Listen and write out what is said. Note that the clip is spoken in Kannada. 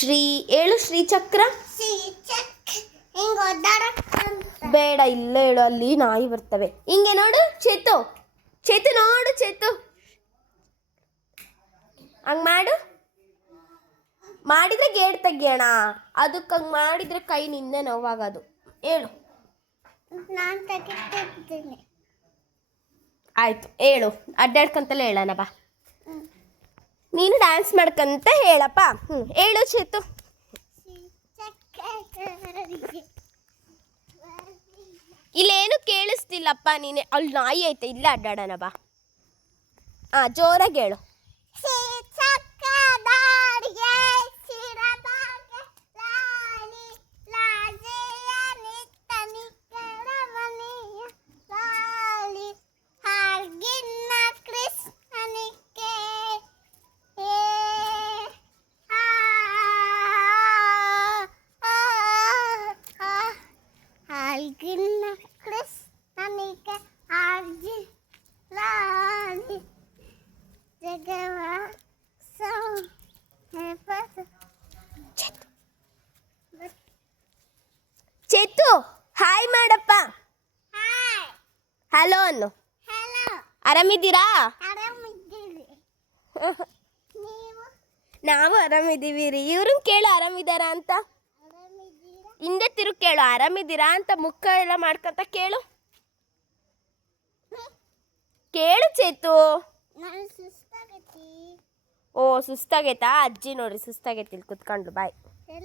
ಶ್ರೀ ಹೇಳು ಶ್ರೀಚಕ್ರ. ಬೇಡ, ಇಲ್ಲ ಹೇಳು, ಅಲ್ಲಿ ನಾಯಿ ಬರ್ತವೆ. ಹಿಂಗೆ ನೋಡು ಚೇತು, ಚೇತು ನೋಡು ಚೇತು, ಹಂಗೆ ಮಾಡು. ಮಾಡಿದ್ರೆ ಗೇಟ್ ತೆಗಿಯೋಣ, ಅದಕ್ಕೆ ಹಂಗೆ ಮಾಡಿದ್ರೆ ಕೈ ನಿಂದೆ ನೋವಾಗೋದು. ಹೇಳು. ಆಯ್ತು ಹೇಳು, ಅಡ್ಡಾಡ್ಕಂತಲೇ ಹೇಳೋಣ ಬಾ. ನೀನು ಡ್ಯಾನ್ಸ್ ಮಾಡ್ಕಂತ ಹೇಳಪ್ಪ. ಹೇಳು ಚೇತು. ಇಲ್ಲೇನು ಕೇಳಿಸ್ತಿಲ್ಲಪ್ಪ, ನೀನೆ ಅಲ್ಲಿ ನಾಯಿ ಐತೆ, ಇಲ್ಲ ಅಡ್ಡಾಡೋಣ ಬಾ. ಜೋರಾಗಿ ಹೇಳು. ಚೇತು ಹಾಯ್ ಮಾಡಪ್ಪ. ಹಲೋ ಅನ್ನು. ಆರಾಮಿದ್ದೀರಾ? ನಾವು ಆರಾಮಿದ್ದೀವಿ ರೀ. ಇವ್ರನ್ನ ಕೇಳು ಆರಾಮಿದ್ದಾರಾ ಅಂತ. ಹಿಂದೆ ತಿರುಗಿ ಕೇಳು ಆರಾಮಿದ್ದೀರಾ ಅಂತ. ಮುಖ ಎಲ್ಲ ಮಾಡ್ಕೊಂತ ಕೇಳು. ಕೇಳು ಚೇತು. ಓ ಸುಸ್ತಾಗೈತಾ? ಅಜ್ಜಿ ನೋಡ್ರಿ ಸುಸ್ತಾಗೈತಿ, ಇಲ್ಲಿ ಕುತ್ಕೊಂಡ್ಲು. ಬಾಯ್.